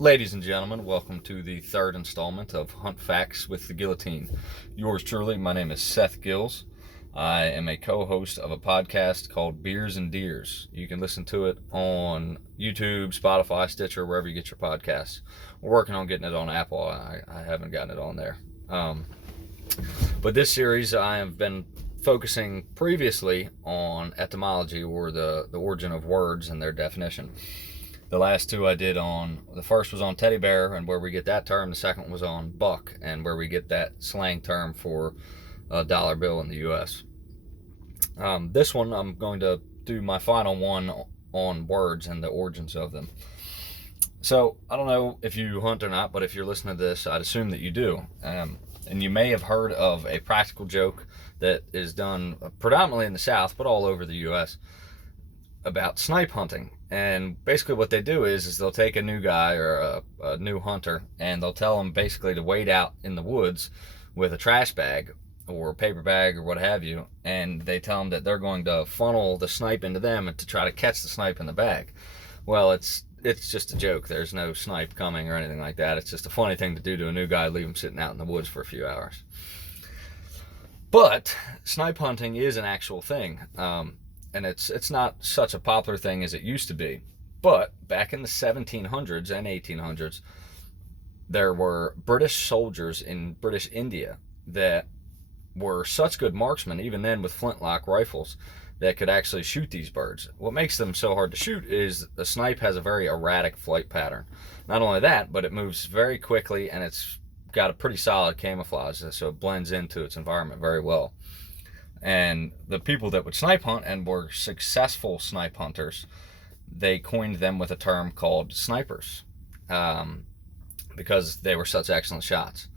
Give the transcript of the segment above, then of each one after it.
Ladies and gentlemen, welcome to the third installment of Hunt Facts with the Guillotine. Yours truly, my name is Seth Gills. I am a co-host of a podcast called Beers and Deers. You can listen to it on YouTube, Spotify, Stitcher, wherever you get your podcasts. We're working on getting it on Apple. I haven't gotten it on there. But this series, I have been focusing previously on etymology, or the origin of words and their definition. The last two I did the first was on teddy bear and where we get that term. The second was on buck and where we get that slang term for a dollar bill in the U.S. This one, I'm going to do my final one on words and the origins of them. So, I don't know if you hunt or not, but if you're listening to this, I'd assume that you do. And you may have heard of a practical joke that is done predominantly in the South, but all over the U.S., about snipe hunting. And basically what they do is they'll take a new guy or a new hunter, and they'll tell him basically to wait out in the woods with a trash bag or a paper bag or what have you, and they tell them that they're going to funnel the snipe into them and to try to catch the snipe in the bag. Well, it's just a joke. There's no snipe coming or anything like that. It's just a funny thing to do to a new guy, leave him sitting out in the woods for a few hours. But snipe hunting is an actual thing. And it's not such a popular thing as it used to be. But back in the 1700s and 1800s, there were British soldiers in British India that were such good marksmen, even then with flintlock rifles, that could actually shoot these birds. What makes them so hard to shoot is the snipe has a very erratic flight pattern. Not only that, but it moves very quickly, and it's got a pretty solid camouflage, so it blends into its environment very well. And the people that would snipe hunt and were successful snipe hunters, they coined them with a term called snipers, because they were such excellent shots.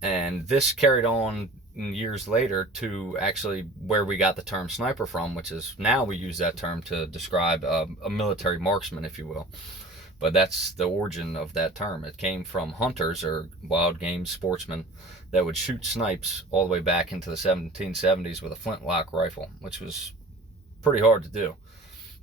And this carried on years later to actually where we got the term sniper from, which is now we use that term to describe a military marksman, if you will. But that's the origin of that term. It came from hunters or wild game sportsmen that would shoot snipes all the way back into the 1770s with a flintlock rifle, which was pretty hard to do.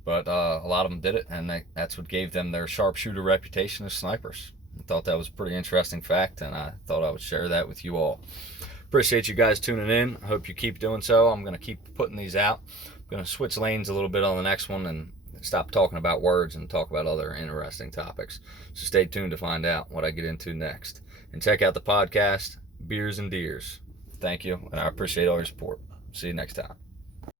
But a lot of them did it, and that's what gave them their sharpshooter reputation as snipers. I thought that was a pretty interesting fact, and I thought I would share that with you all. Appreciate you guys tuning in. I hope you keep doing so. I'm going to keep putting these out. I'm going to switch lanes a little bit on the next one and stop talking about words and talk about other interesting topics. So stay tuned to find out what I get into next. And check out the podcast, Beers and Deers. Thank you, and I appreciate all your support. See you next time.